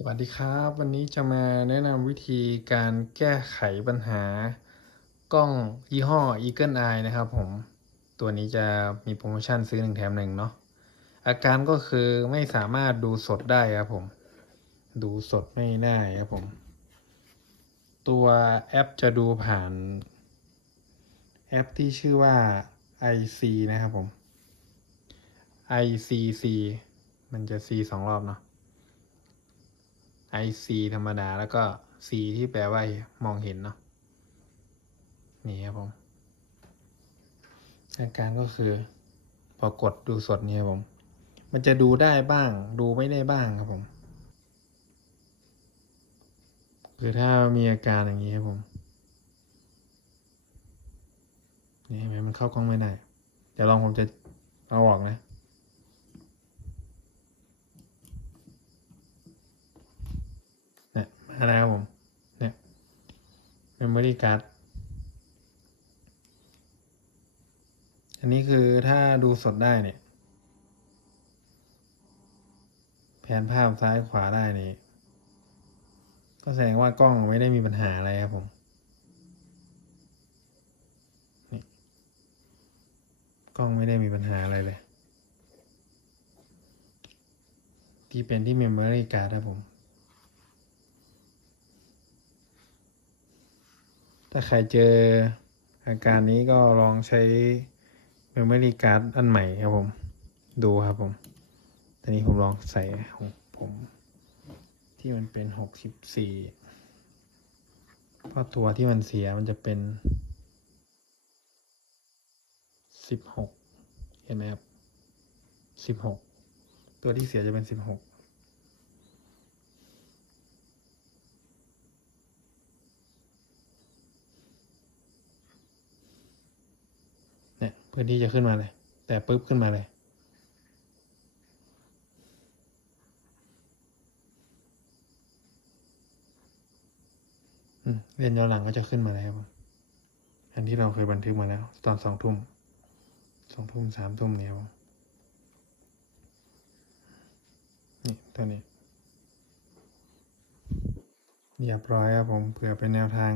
สวัสดีครับ วันนี้จะมาแนะนำวิธีการแก้ไขปัญหากล้องยี่ห้อ Eagle Eye นะครับผม ตัวนี้จะมีโปรโมชั่นซื้อหนึ่งแถมหนึ่งเนาะอาการก็คือไม่สามารถดูสดได้ครับผม ดูสดไม่ได้ครับผม ตัวแอปจะดูผ่าน แอปที่ชื่อว่า IC นะครับผม ICC มันจะ C สองรอบเนาะ IC ธรรมดาแล้วก็ C ที่แปลว่ามองเห็นเนาะนี่ครับผมอาการก็คือพอกดดูสดนี่ครับผม มันจะดูได้บ้าง ดูไม่ได้บ้างครับผม คือถ้ามีอาการอย่างนี้ครับผมนี่เห็นไหมมันเข้ากล้องไม่ได้เดี๋ยวลองผมจะเอาออกนะ เนี่ยมาแล้วครับผม เนี่ย memory card อันนี้คือถ้าดูสดได้เนี่ย แผนภาพซ้ายขวาได้นี่ก็แสดงว่ากล้องไม่ได้มีปัญหาอะไรครับผมนี่กล้องไม่ได้มีปัญหาอะไรเลย ที่เป็นที่ memory card ครับผม ถ้าใครเจออาการนี้ก็ลองใช้ Memory Card อันใหม่ครับผม ดูครับผม ตอนนี้ผมลองใส่ของผม ที่มันเป็น 64 เพราะตัวที่มันเสียมันจะเป็น 16 เห็นไหมครับ 16 ตัวที่เสียจะเป็น 16 พื้นที่จะขึ้นมาเลย แต่ปุ๊บขึ้นมาเลยเรียนย้อนหลังก็จะขึ้นมาเลยครับผมอันที่เราเคยบันทึกมาแล้ว ตอนสองทุ่มสองทุ่มสามทุ่มเนี่ยครับนี่ตัวนี้เรียบร้อยครับผมเผื่อเป็นแนวทาง